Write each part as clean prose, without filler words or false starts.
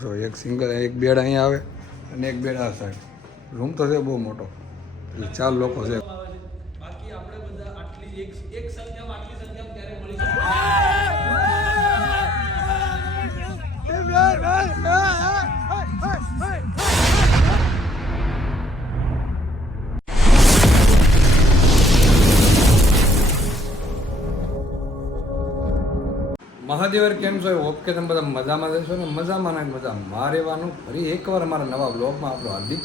જો એક સિંગલ એક બેડ અહીંયા આવે અને એક બેડ આ સાઈડ. રૂમ તો છે બહુ મોટો, 4 લોકો છે. બાકી આપણે બધા આટલી એક સંખ્યામાં આટલી સંખ્યામાં ત્યારે મળી મહાદેવર કેમ છો? ઓકે, તમે બધા મજામાં રહેશો ને? મજામાં ને મજા માં રહેવાનું. ફરી એકવાર અમારા નવા બ્લોગમાં આપણું હાર્દિક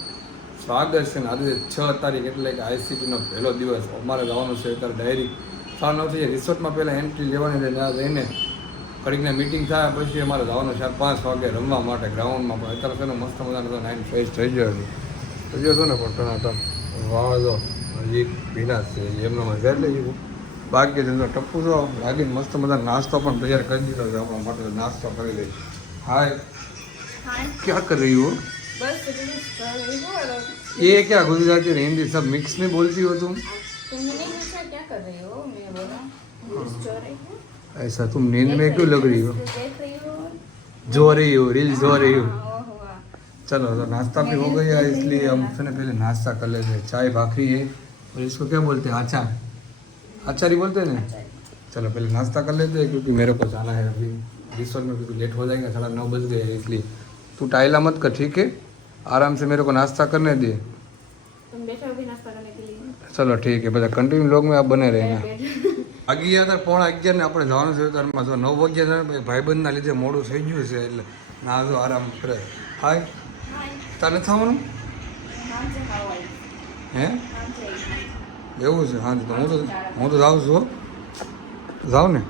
સ્વાગત છે. ને આજે 6 તારીખ એટલે કે ICTનો પહેલો દિવસ. અમારે જવાનું છે અત્યારે ડાયરેક્ટ 9:30 રિસોર્ટમાં પહેલાં એન્ટ્રી લેવાની છે. ત્યાં જઈને ઘડીકને મિટિંગ થાય પછી અમારે જવાનું છે 5 વાગે રમવા માટે ગ્રાઉન્ડમાં. પણ અત્યારે છે ને મસ્ત મજાનો તો 9 ફ્રેશ થઈ ગયો છે. તો જો ને પણ ટનાટન વાળો હજી ભીના છે એમનો મજા એટલે બાકી ધંધો ટપ્પુ છો લાગીને મસ્ત મજા નાસ્તો પણ તૈયાર કરી દીધો છે આપણા માટે. નાસ્તો કરી દઈ. હાય, ક્યાં કરી રહી હો? ये क्या गुजराती और हिंदी सब मिक्स में बोलती हो तुम? तुमने पूछा क्या कर रहे हो? मैं बोला रील्स जो रही हूँ. ऐसा तुम नींद में क्यों लग रही हो? देख रही हो? जो रही हो, रील्स जो रही हो. हुआ. चलो तो नाश्ता भी हो गया है, इसलिए हम से पहले नाश्ता कर लेते हैं. चाय भाखरी है और इसको क्या बोलते हैं? आचार. आचार ही बोलते हैं ना. चलो पहले नाश्ता कर लेते हैं क्योंकि मेरे को जाना है अभी रिसोर्ट में, क्योंकि लेट हो जाएगा. 9:30 बज गए हैं, इसलिए तू टाइला मत कर, ठीक है? आराम से मेरे को नाश्ता करने दे. तुम बैठे हो भी नाश्ता करने के लिए. चलो ठीक है, બધા કન્ટિન્યુ લોગ में आप बने रहना. વાગી ગયા 11:30 ને આપણે જવાનું છે ઉતારમાં. જો 9 વાગ્યા છે ભાઈબંધના લીધે મોડું થઈ ગયું છે એટલે ના જો આરામ કરે. હાય, તારે થવાનું હે? એવું છે? હા તો હું તો જાઉં છું. જાઉં ને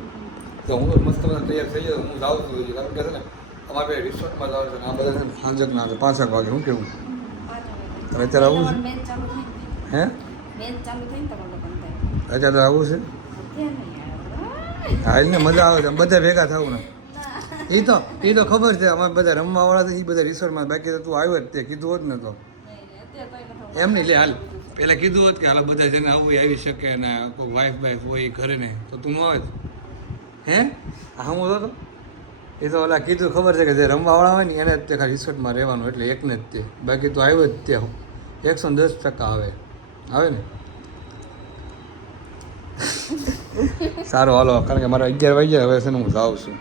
તો હું તો મસ્ત બધા તૈયાર થઈ જાઉં. હું જાઉં છું હજી, કારણ કે છે ને અમારે રિસોર્ટમાં જવાનું છે. આ બધા છે ને સાંજક ના આવે 5 વાગે. શું કેવું તમે અત્યારે આવું છે? મેચ ચાલુ થઈ. હે? મેચ ચાલુ થઈ ને તમારે પણ અત્યારે તો આવું છે. હાલ ને મજા આવે છે, બધા ભેગા થવું ને. એ તો ખબર છે અમારે બધા રમવાવાળા છે એ બધા રિસોર્ટમાં. બાકી તો તું આવ્યો જ તે કીધું હોત ને તો એમ નહીં. લે હાલ પહેલાં કીધું હોત કે હાલ બધા જેને આવું આવી શકે ને કોઈ વાઈફ હોય ઘરે ને તો તું ન આવે જ. હે હા હું હતો એ તો ઓલા કીધું ખબર છે કે જે રમવાવાળા હોય ને એને જ તે ખાલી રિસોર્ટમાં રહેવાનું, એટલે એકને જ તે. બાકી તો આવ્યો જ ત્યાં 110% આવે ને. સારું હાલો, કારણ કે મારા 11 વાગ્યા હવે છે ને હું જાઉં છું.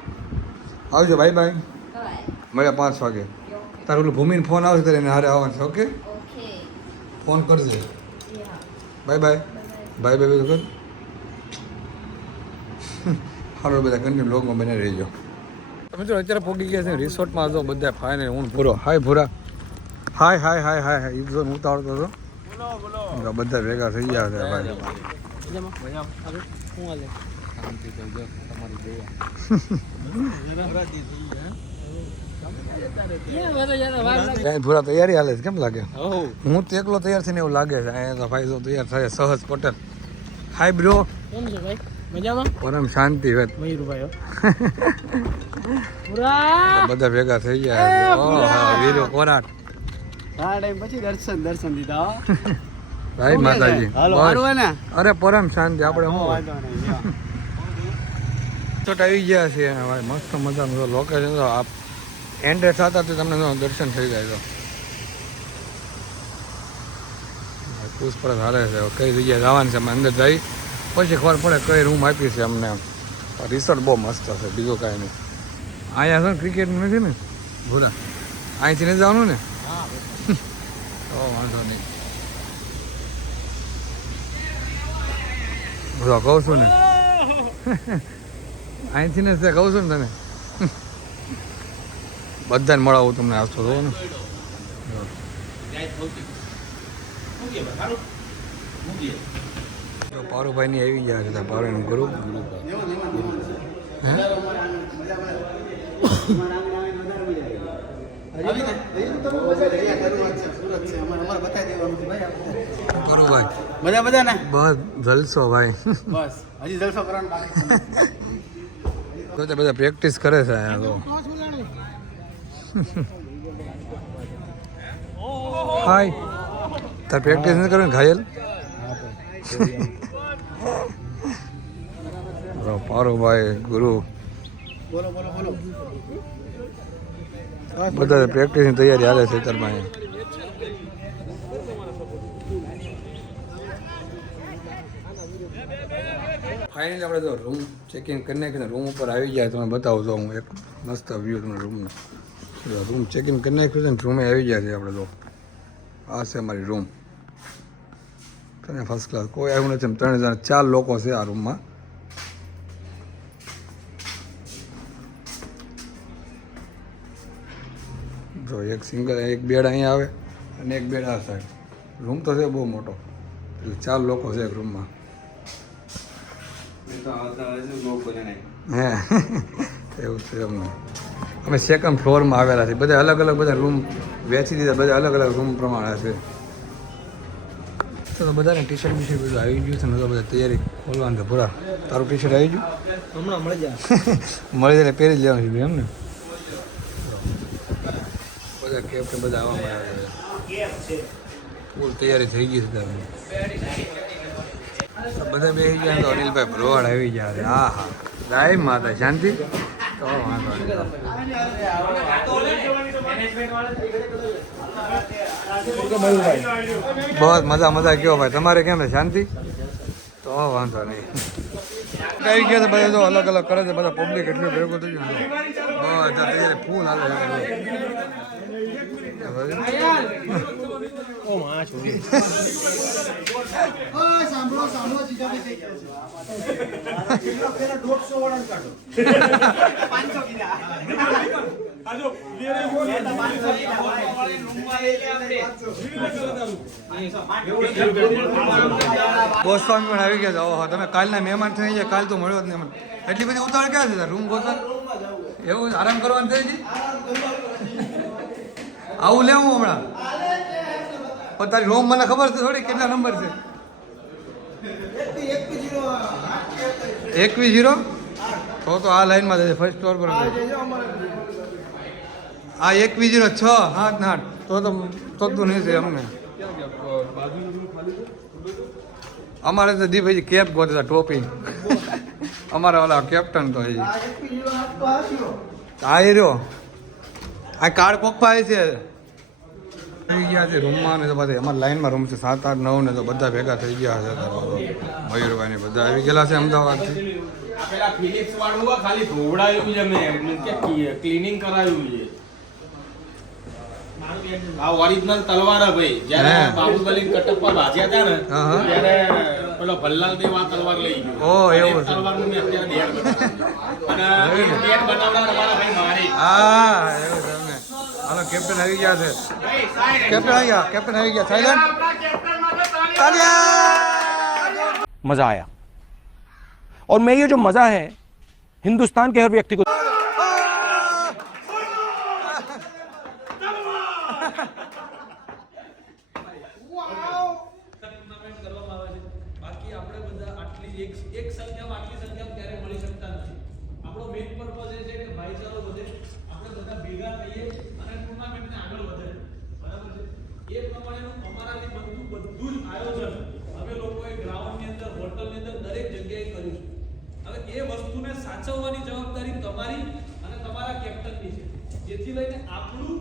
આવજો, બાય બાય. મળ્યા 5 વાગે. તારું ઓલું ભૂમિને ફોન આવશે ત્યારે એને હારે આવવાનું છે. ઓકે, ફોન કરજે. Bye bye. બાય બાય કર. સારું, બધા કન્ટિન્યુ બ્લોગમાં બને રહેજો. મિત્રો અત્યારે પહોંચી ગયા છે રિસોર્ટમાં. જો બધા ફાઇનલ હું ભૂરો. હાય ભૂરા. હાય હાય હાય હાય હાય. એ હું ઉતાવળતો હતો. બધા ભેગા થઈ ગયા છે ભાઈ. ભૂરા તૈયારી હાલે છે, કેમ લાગે? હું તો એકલો તૈયાર થઈને એવું લાગે છે. અહીંયા તો ભાઈ જો તૈયાર થાય. સહજ પટેલ. હાય બ્રો. કેમ છે ભાઈ? મજામાં? પરમ શાંતિ. મયુરભાઈ બધા ભેગા થઈ ગયા. વીરો કોરાટ. હા, ટાઈમ પછી દર્શન દીધા ભાઈ માતાજી. અરે પરમ શાંતિ. આપણે તો આવી ગયા છે ભાઈ. મસ્ત મજાનું લોકેશન. આપ એન્ટ્રી થતા તો તમને દર્શન થઈ જાય. તો પૂછપરછ હાલે છે કઈ જગ્યાએ જવાનું છે. અમે અંદર જઈ પછી ખબર પડે કઈ રૂમ આપી છે અમને. રિસોર્ટ બહુ મસ્ત છે, બીજું કાંઈ નહીં. અહીંયા છે ને ક્રિકેટ નથી ને ભૂરા, અહીંથી નહીં જવાનું ને. તો વાંધો નહીં. ભૂરા કહું છું ને અહીંથી ને કહું છું ને તને. બધાને મળાવું તમને આવતો હતો ને. પારુભાઈ ની આવી ગયા છે. પારુનું ગ્રુપ. પારુભાઈ બધા ને બસ જલસો ભાઈ. બસ હજી જલસો કરવાનું તો બધા પ્રેક્ટિસ કરે છે અહીંયા તો. હાય, તાર પ્રેક્ટિસ નથી કરવાની ઘાયલ? પારુભાઈ ગુરુ. બધા પ્રેક્ટિસની તૈયારી હાલે છે અત્યારમાં અહીંયા. ફાઇનલી આપણે તો રૂમ ચેકિંગ કરી નાખીને રૂમ ઉપર આવી જાય તમે બતાવું તો હું એક મસ્ત વ્યૂ તમને રૂમનો રૂમ ચેકિંગ કરી નાખ્યું છે ને રૂમે આવી જાય છે આપણે તો આ છે અમારી રૂમ તને ફર્સ્ટ ક્લાસ કોઈ આવ્યું નથી 3 જણા 4 લોકો છે આ રૂમમાં જો એક સિંગલ એક બેડ અહીંયા આવે અને એક બેડ આ સાઈડ રૂમ તો છે બહુ મોટો એટલે 4 લોકો છે એક રૂમમાં હે એવું છે અમને અમે સેકન્ડ ફ્લોરમાં આવેલા છીએ બધા અલગ અલગ બધા રૂમ વેચી દીધા બધા અલગ અલગ રૂમ પ્રમાણે છે તો બધાને ટી શર્ટ બીશર્ટ બધું આવી ગયું છે ને તો બધા તૈયારી ખોલવાનું છે પૂરા તારું ટી શર્ટ આવી ગયું હમણાં મળી જાય મળી જાય પહેરી જ લેવાનું છે એમ ને બધા કેપ ને બધા આવવા મળ્યા છે ફૂલ તૈયારી થઈ ગઈ છે તારી બધા બેસી ગયા તો અનિલભાઈ ભરવાડ આવી ગયા છે હા હા ગાય માતા શાંતિ તો વાંધો બહુ મજા કયો ભાઈ તમારે કેમ છે શાંતિ તો વાંધો નહીં આવી ગયા છે બધા તો અલગ અલગ કરે છે બધા પબ્લિક એટલું ભેગું થઈ ગયું બધા તૈયારી ફૂલ હાલે ગોસ્વામી પણ આવી ગયા ઓહો તમે કાલના મહેમાન થઈ ગયા કાલ તો મળ્યો જ નહીં મને એટલી બધી ઉતાવળ ક્યાં છે રૂમ ગોતા એવું આરામ કરવાનું થઈ ગઈ આવું લેવું હમણાં પણ તારી રૂમ મને ખબર છે થોડી કેટલા નંબર છે 21 તો આ લાઈનમાં જશે ફર્સ્ટ ફ્લોર પર આ 21 6 8 8 તો નહીં છે અમને અમારે તો દીભાઈ કેપ ગોતતા ટોપી અમારા ઓલા કેપ્ટન તો એ આ રહ્યો આ કાર્ડ કોકપા છે થઈ ગયા છે રૂમમાં ને તો બધા અમારા લાઈનમાં રૂમ છે 7 8 9 ને તો બધા ભેગા થઈ ગયા છે મયુરભાઈ ને બધા આવી ગયેલા છે અમદાવાદથી પેલા ફિલિપ્સ વાળું ખાલી ધોવડાયું છે મેં કે ક્લીનિંગ કરાયું છે આ ઓરિજિનલ તલવાર ભાઈ જ્યારે બાહુબલી કટપ્પા ભાજ્યા હતા ને ત્યારે પેલો ભલ્લાલ દેવ આ તલવાર લઈ ગયો ઓ એવું છે તલવારનું મેં અત્યારે બેટ બનાવ્યું અને બેટ બનાવનાર તમારા ભાઈ મારી હા એવું છે અમે હાલો કેપ્ટન આવી ગયા છે કેપ્ટન આવી ગયા થાઈલેન્ડ मजा आया और मैं ये जो मजा है हिंदुस्तान के हर व्यक्ति को બાકી આપણે બધા આટલી એક સંખ્યામાં આટલી સંખ્યામાં ક્યારે મળી શકતા નથી આપણો મેઇન પર્પઝ એ છે કે ભાઈચારો વધે આપણે બધા ભેગા થઈએ અને ટુર્નામેન્ટને આગળ વધે બરાબર છે એ પ્રમાણેનું અમારાથી બધું જ આયોજન અમે લોકોએ ગ્રાઉન્ડની અંદર હોટલની અંદર દરેક જગ્યાએ કર્યું છે હવે એ વસ્તુને સાચવવાની જવાબદારી તમારી અને તમારા કેપ્ટનની છે જેથી લઈને આપણી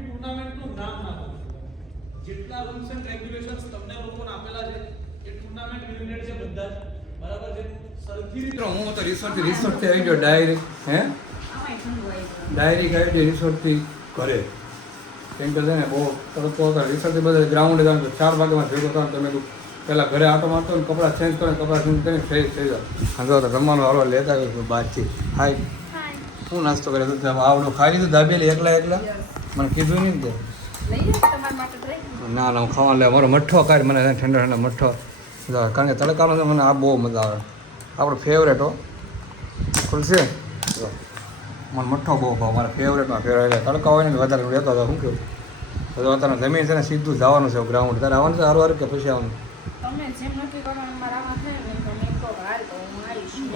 ટુર્નામેન્ટનું નામ ના બને જેટલા રૂલ્સ એન્ડ રેગ્યુલેશન્સ તમને લોકોને આપેલા છે એ ટુર્નામેન્ટ રિલેટેડ છે બધા જ બરાબર છે સરખી રીતે હું તો રિસોર્ટથી આવી ગયો ડાયરી આવી ગઈ રિસોર્ટથી ઘરે કેમ કે છે ને બહુ તરત હતા રિસોર્ટથી બધા ગ્રાઉન્ડે જાવ 4 વાગ્યામાં ભેગો થયો તમે પહેલાં ઘરે આટો મારતો ને કપડાં ચેન્જ કરો કપડાં ચેન્જ કરીને ફ્રેશ થઈ જાવ હા તો રમવાનું હાલવા લેતા આવ્યો બહારથી હાય શું નાસ્તો કરે તો આવડો ખાઈ લીધું દાબેલી એકલા મને કીધું નહીં ને ના હું ખાવા લે મારો મઠ્ઠો કાઢ મને ઠંડા મઠ્ઠો કારણ કે તડકાનો છે મને આ બહુ મજા આવે આપણો ફેવરેટ હો ખુલશે મને મઠ્ઠો બહુ ભાવ મારા ફેવરેટમાં ફેવરેટ તડકા હોય ને વધારે રહેતો હતો શું કેવું તો અત્યારે જમીન છે ને સીધું જવાનું છે ગ્રાઉન્ડ તારે આવવાનું છે સારું કે પછી આવવાનું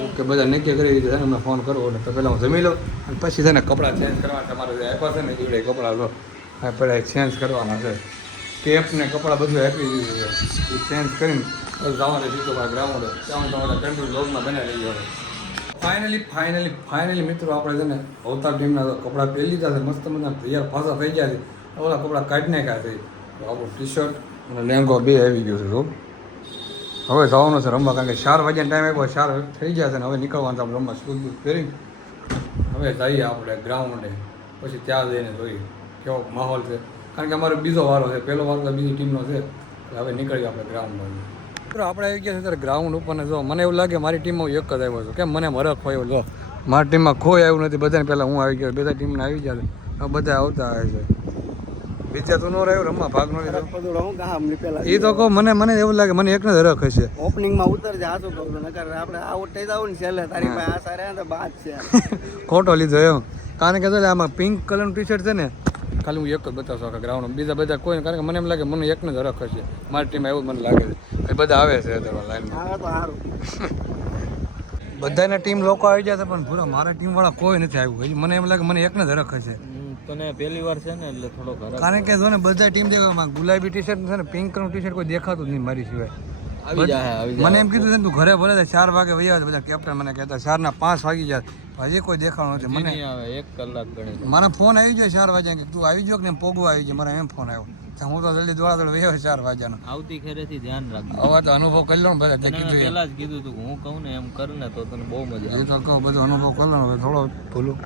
ઓકે બધા નક્કી કરી દીધું છે ને મેં ફોન કરવો ને તો પહેલાં હું જમી લઉં અને પછી છે ને કપડાં ચેન્જ કરવા તમારે જે આપ્યા છે ને જોડે કપડાં લો હા પહેલાં ચેન્જ કરવાના છે કેપ ને કપડાં બધું આપી દીધું છે એ ચેન્જ કરીને બસ જવાનું સીધું મારા ગ્રાઉન્ડ ત્યાં તમારા કન્ટ્રોલ લોગમાં બનાવી લઈ ગયો ફાઇનલી મિત્રો આપણે છે ને અવતાર ટીમના કપડાં પહેરી લીધા છે, મસ્ત મજા તૈયાર પાછા થઈ ગયા છે. ઓલા કપડાં કાઢી નાખ્યા છે. તો આપણું ટી શર્ટ અને લેંગો બે આવી ગયો છે. તો હવે જવાનું છે રમવા, કારણ કે 4 વાગ્યાનો ટાઈમ આવ્યો, 4 થઈ ગયા છે ને હવે નીકળવાનું આપણે રમવા. શૂઝ બૂઝ પહેરીને હવે જઈએ આપણે ગ્રાઉન્ડે, પછી ત્યાં જઈને જોઈએ કેવો માહોલ છે. કારણ કે અમારો બીજો વારો છે, પહેલો વારો તો બીજી ટીમનો છે. હવે નીકળીએ આપણે ગ્રાઉન્ડમાં. મિત્રો આપણે આવી ગયા છે ત્યારે ગ્રાઉન્ડ ઉપર ને જો મને એવું લાગે મારી ટીમમાં એક જ આવ્યો છું, કેમ મને હરખ હોય જો મારી ટીમમાં કોઈ આવ્યું નથી. બધાને પહેલાં હું આવી ગયો, બધા ટીમને આવી ગયા છે, હવે બધા આવતા આવે છે. બીજા તું નો રહ્યો રમવા, ભાગ નો લીધો એ તો કહો. મને એવું લાગે મને એકને જ હરખ હશે. ઓપનિંગમાં ઉતર જા તો કહું નકર આપણે આઉટ થઈ જાવ ને છેલ્લે તારી પાસે આશા રહે તો બાદ છે. ખોટો લીધો એમ, કારણ કે આમાં પિંક કલરનું ટી શર્ટ છે ને, ખાલી હું એક જ બતાવશો આખા ગ્રાઉન્ડ, બીજા બધા કોઈ. કારણ કે મને એમ લાગે મને એકને જ હરખ હશે મારી ટીમમાં, એવું મને લાગે છે. બધા આવે છે લાઈનમાં, બધાના ટીમ લોકો આવી જાય છે, પણ પૂરા મારા ટીમ વાળા કોઈ નથી આવ્યું હજી. મને એમ લાગે મને એકને જ હરખ હશે. તને પહેલી વાર છે ને એટલે થોડો ઘર, કારણ કે જો ને બધા ટીમ દેખાય, ગુલાબી ટી શર્ટ છે ને પિંક કલરનું ટી શર્ટ કોઈ દેખાતું જ નહીં મારી સિવાય. મને એમ કીધું છે તું ઘરે ભલે 4 વાગે વહી આવે, બધા કેપ્ટન મને કહેતા 4 ના 5 વાગી જાય, હજી કોઈ દેખાણું નથી. મને 1 કલાક ગણે મારા ફોન આવી ગયો 4 વાગ્યા કે તું આવી ગયો કે પોગવા આવી ગયો, મારા એમ ફોન આવ્યો. હું તો જલ્દી દોડા વહી આવ્યો 4 વાગ્યાનો. આવતી ખેરેથી ધ્યાન રાખજો. હવે તો અનુભવ કરી લો ને બધા. પહેલા જ કીધું તું હું કહું ને એમ કર ને તો તને બહુ મજા આવે. એ તો કહું બધો અનુભવ કરી લો, હવે થોડો ભૂલું.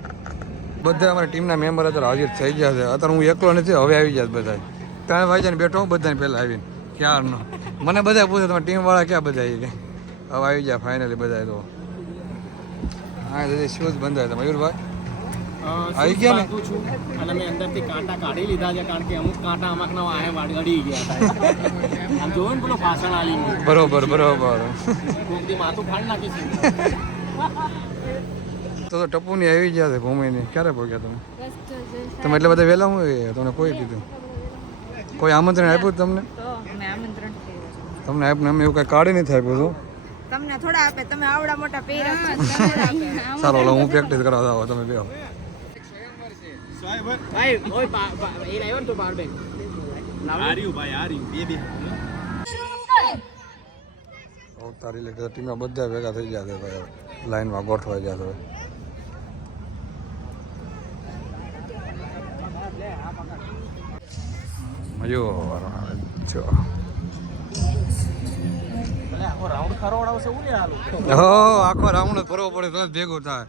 બધા અમારા ટીમના મેમ્બર અત્યારે હાજર થઈ ગયા છે. અત્યારે હું એકલો નથી, હવે આવી જાય બધા. 3 વાગ્યાને બેઠો હું બધાને પહેલાં આવીને ક્યારનો. મને બધા પૂછે તમારા ટીમવાળા ક્યાં બધા આવી ગયા. હવે આવી જાય ફાઇનલી બધા. તો હા દાદી શૂઝ બંધાય હતા મયુરભાઈ આવી ગયા ને. અને મેં અંદરથી કાંટા કાઢી લીધા છે, કારણ કે અમુક કાંટા આમાંકના વાહે અડી ગયા હતા. આમ જોવો ને પેલો ભાષણ આલી બરોબર કોકથી માથું ફાડી નાખીશું. તો ટપુની આવી ગયા છે ભૂમિની. ક્યારે પહોંચ્યા તમે? તમે એટલે બધા વહેલા હું તમને કોઈ કીધું? કોઈ આમંત્રણ આપ્યું તમને? તમને આપ્યું? અમે એવું કઈ કાઢી નથી આપ્યું હતું. તમને થોડા આપે, તમે આવડા મોટા પહેર્યા. સારો હું પ્રેક્ટિસ કરાવતા આવો તમે બેહો. તારી લેટર ટીમમાં બધા ભેગા થઈ ગયા છે ભાઈ, લાઈનમાં ગોઠવાઈ ગયા છે. આખો રાઉન્ડ ફરવો પડે તો ભેગો થાય.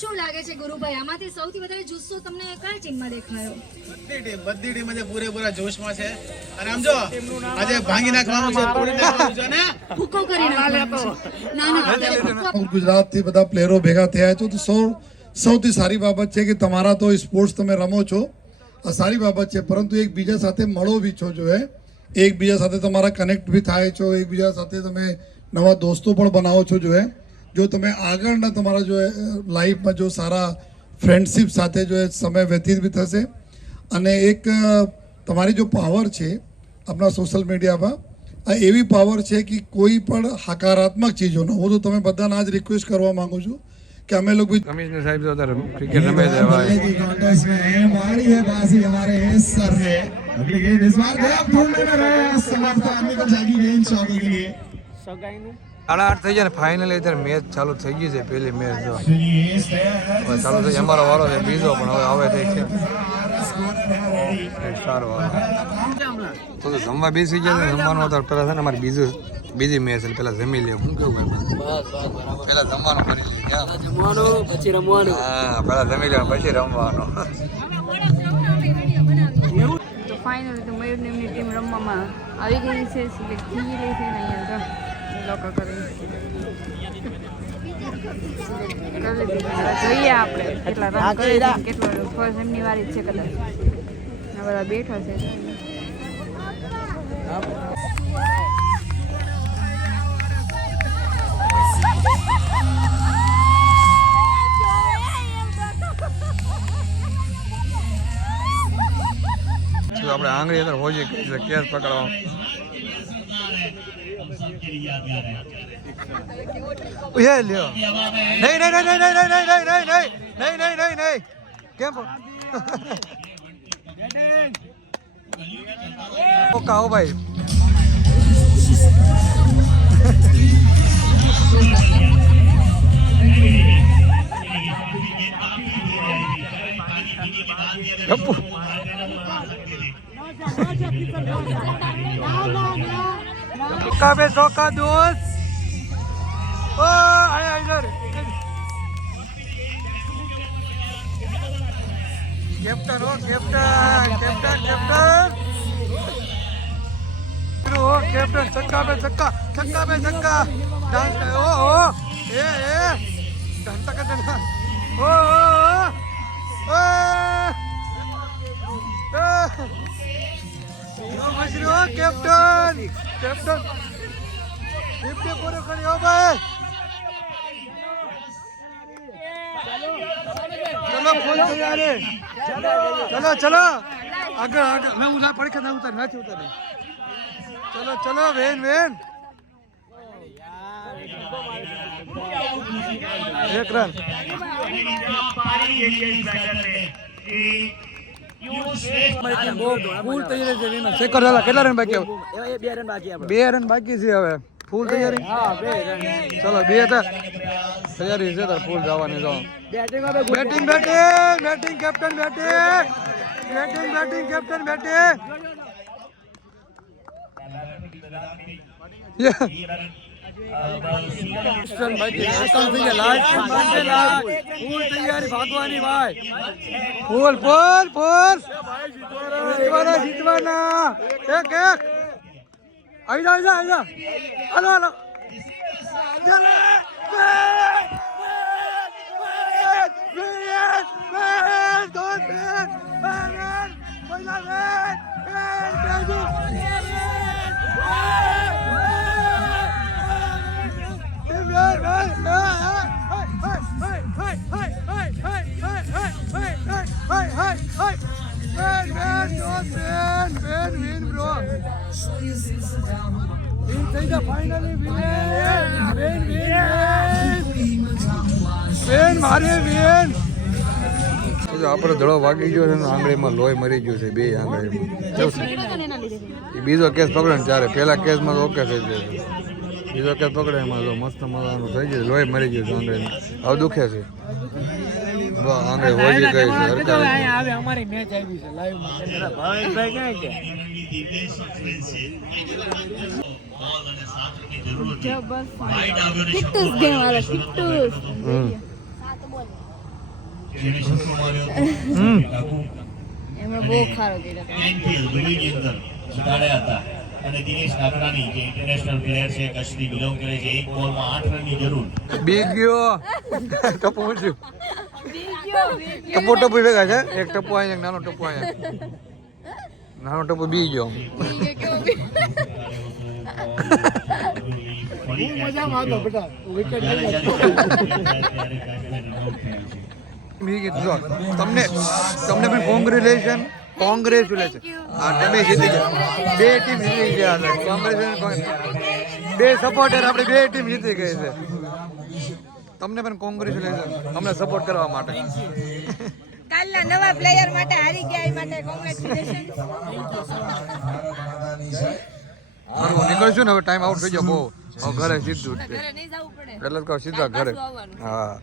શું લાગે છે ગુરુભાઈ, આમાંથી સૌથી વધારે જુસ્સો તમને કયા ટીમમાં દેખાયો? બધી ટીમ આજે પૂરેપૂરા જોશમાં છે. અને આમ જો આજે ભાંગી નાખવાનું છે, તોડી નાખવાનું છે ને ભૂકો કરી નાખવાનો છે. ના ગુજરાતથી બધા પ્લેયરો ભેગા થયા છો, તો સૌથી સારી બાબત છે કે તમારા તો સ્પોર્ટ્સ તમે રમો છો, આ સારી બાબત છે. પરંતુ એકબીજા સાથે મળો બી છો, જો એકબીજા સાથે તમારા કનેક્ટ બી થાય છો, એકબીજા સાથે તમે નવા દોસ્તો પણ બનાવો છો. જો તમે આગળના તમારા જો લાઈફમાં જો સારા ફ્રેન્ડશિપ સાથે જો સમય વ્યતીત બી થશે. અને એક તમારી જો પાવર છે આપણા સોશિયલ મીડિયામાં, આ એવી પાવર છે કે કોઈ પણ હકારાત્મક ચીજોનો હું તો તમે બધાને આજ રિક્વેસ્ટ કરવા માંગુ છું कि हमें लोग भी कमिश्नर साहब जो उधर क्रिकेट रमे थे भाई की कॉन्टेस्ट में हमारी है बाजी हमारे सर है अगली गेंद इस बार गया ढूंढने में रहे समाप्त आदमी को जागी गेंद चौके के लिए 8:30 થઈ જાય ને ફાઇનલી અત્યારે મેચ ચાલુ થઈ ગઈ છે. પહેલી મેચ જો सुनिए ચાલુ થઈ અમારો વારો છે બીજો, પણ હવે આવે છે સારો વારો. તો જમવા બેસી ગયા છે. જમવાનું તો પેલા છે ને અમારી બીજી મેચ છે, પેલા જમી લે. હું કેવું ભાઈ પેલા જમવાનું કરી લે, જમવાનું પછી રમવાનું. હા પેલા જમી લે પછી રમવાનું. તો ફાઇનલી તો મયુર એમની ટીમ રમવામાં આવી ગઈ છે, સિલેક્ટ થઈ ગઈ છે. ને અહીંયા લોકો કરી જોઈએ આપણે કેટલા રન કરે છે, કેટલો ફર્સ્ટ એમની વારી છે. કદાચ આ બધા બેઠા છે. આપણે આંગળી અંદર હોજી કેસ પકડવા ये लियो नहीं नहीं नहीं नहीं नहीं नहीं नहीं नहीं नहीं नहीं नहीं नहीं કેમ ઓકા હો ભાઈ ગપ્પુ चक्का पे चौका दोस्त ओ आया इधर कैप्टन हो कैप्टन कैप्टन कैप्टन हो कैप्टन चक्का पे चक्का डांस ओ ए घंटा का चक्का ओ मशरू कैप्टन कैप्टन डिप्टी पूरे खड़ी हो भाई चलो फुल तैयार है चलो चलो आगे आगे मैं उधर पड़ के ना उतर ना उतर चलो चलो वेन वेन एक रन ફૂલ તૈયારી છે વિનર ચેક કરો કેટલા રન બાકી હવે 2 રન બાકી છે હવે ફૂલ તૈયારી હા 2 રન ચલો 2 હતા તૈયારી છે તાર ફૂલ જવાની જાઓ batting batting batting captain batting batting batting captain batting ફૂલ તૈયારી ભાગવાની ભાઈ ફૂલ ફૂલ ફૂલ જીતવાના જીતવાના એક એક આવી જા આવી જા હાલો હાલો આપણો ધડો વાગી ગયો છે આંગળીમાં લોહી મરી ગયું છે બે આંગળીમાં બીજો કેસ પકડે ને ત્યારે પેલા કેસમાં તો ઓકે થઈ જાય બીજો કેસ પકડે એમાં તો મસ્ત મજાનું થઈ જાય લોહી મરી ગયું છે આંગળીમાં હવે દુખે છે આંગળી હોજી ગઈ છે અમારી મેચ આવી છે લાઈવ ભાવેશભાઈ ક્યાં એમણે બહુ ખારો કર્યો અને દિનેશ નાગરાણી જે ઇન્ટરનેશનલ પ્લેયર છે કચ્છથી બિલોંગ કરે છે એક બોલમાં 8 રનની જરૂર બી ગયો ટપુ ઉઠ્યું ટપુ ટપુ ભેગા છે એક ટપુ અહીંયા નાનો ટપુ અહીંયા નાનો ટપુ બી ગયો તમને તમને પણ કોંગ્રેચ્યુલેશન આ તમે જીતી ગયા બે ટીમ જીતી ગયા કોંગ્રેચ્યુલેશન બે સપોર્ટર આપણી બે ટીમ જીતી ગઈ છે તમને પણ કોંગ્રેચ્યુલેશન અમને સપોર્ટ કરવા માટે કાલના નવા પ્લેયર માટે હારી ગયા એ માટે કોંગ્રેચ્યુલેશન હું નીકળશું ને હવે ટાઈમ આઉટ થઈ ગયો બહુ હવે ઘરે સીધું ઘરે નહીં જવું પડે એટલે જ કહું સીધા ઘરે પાછું આવવાનું. હા